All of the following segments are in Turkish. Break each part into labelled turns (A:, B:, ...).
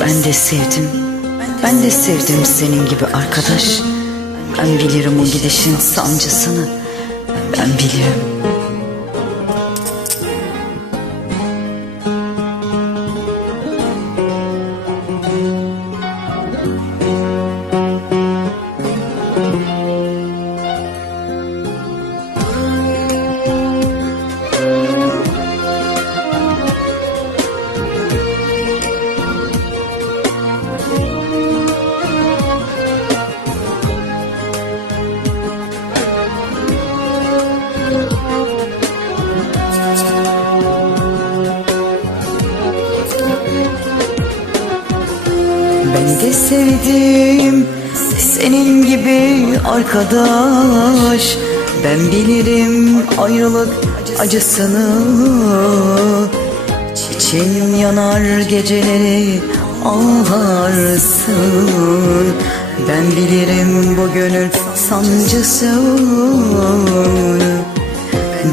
A: Ben de sevdim. Ben de sevdim senin gibi arkadaş. Ben bilirim o gidişin sancısını. Ben bilirim. Ben de sevdim senin gibi arkadaş. Ben bilirim ayrılık acısını. İçin yanar geceleri ağlarsın. Ben bilirim bu gönül sancısını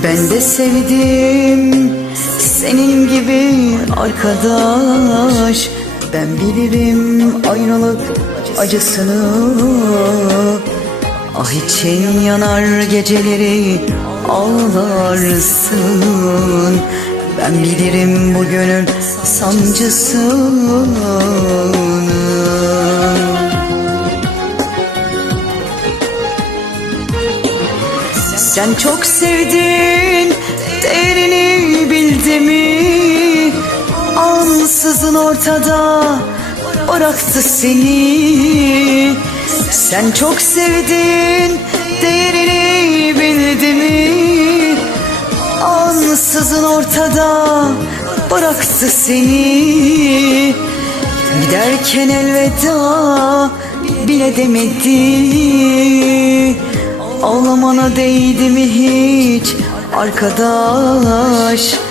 A: ben de sevdim senin gibi arkadaş Ben bilirim ayrılık acısını. Ah için yanar geceleri ağlarsın. Ben bilirim bu gönül sancısını. Sen çok sevdin, değerini bildi mi? Ortada bıraktı seni. Sen çok sevdin, değerini bildi mi? Ansızın ortada bıraktı seni. Giderken elveda bile demedi. Ağlamana değdi mi hiç arkadaş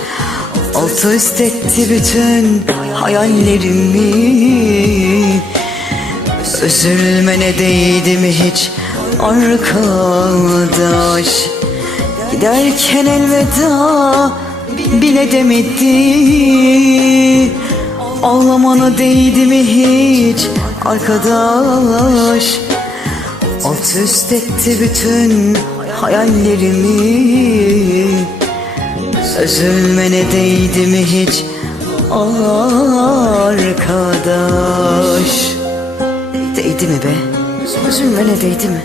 A: Alt üst etti bütün hayallerimi. Üzülmene değdi mi hiç? Arkadaş. Giderken elveda bile demedi. Ağlamana değdi mi hiç? Arkadaş. Alt üst etti bütün hayallerimi Üzülmene değdi mi hiç arkadaş Değdi mi be? Üzülmene değdi mi?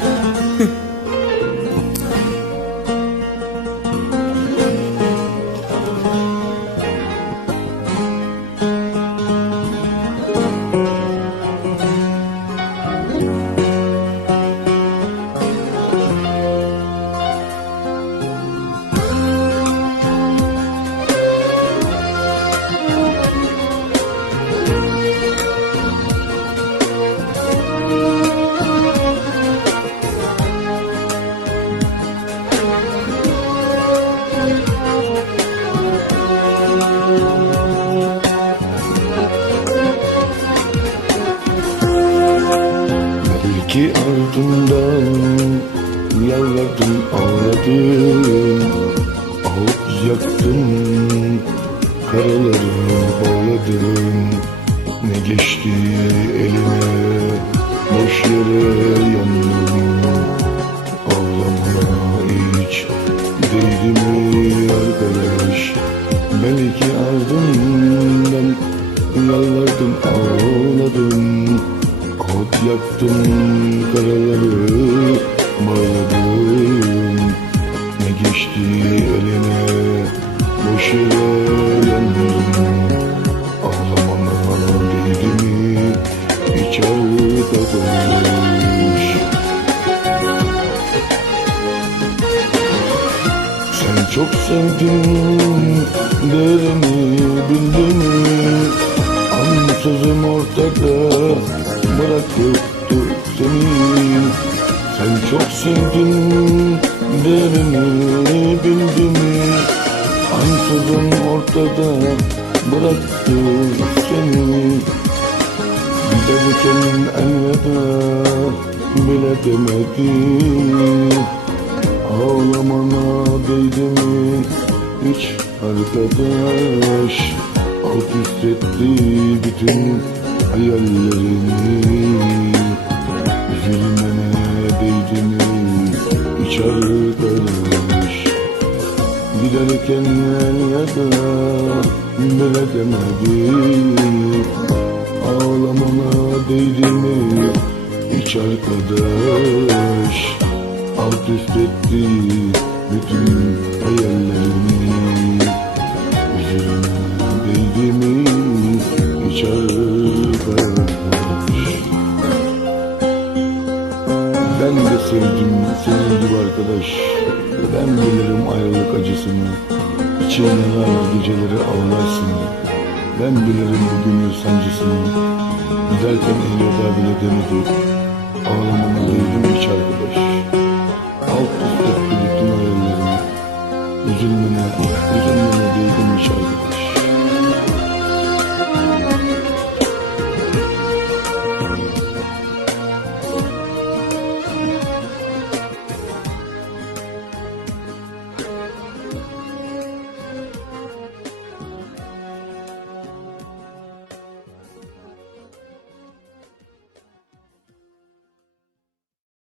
B: Belki ardından yalvardım ağladım. Avuç yaktım karaları bağladım Ne geçti elime boş yere yandım. Ağlamana hiç değdi mi arkadaş. Belki ardından yalvardım ağladım yaktım karaları bağladım. Ne geçti eline boş yere yandım Ağlamana değdi mi hiç arkadaş Sen çok sevdin değerini bildin mi? Ansızın ortada bırakıptı seni Sen çok sevdin değerini bildin mi? Ansızın ortada bıraktı seni. Giderken elveda bile demedi. Ağlamana değdi mi? Hiç arkadaş Alt üst etti bütün hayallerimi Üzülmene değdi mi hiç arkadaş Giderken el yada bile demedim Ağlamana değdi hiç arkadaş Alt üst etti bütün hayallerimi Üzerine değdi mi hiç sevdim senin gibi arkadaş. Ben bilirim ayrılık acısını. İçin yanar geceleri ağlarsın. Ben bilirim bugünün sancısını. Giderken elveda bile demedik Ağlamama değdim hiç arkadaş. Alt üst etti bütün hayallerimi Üzülmene, üzülmene değdim hiç arkadaş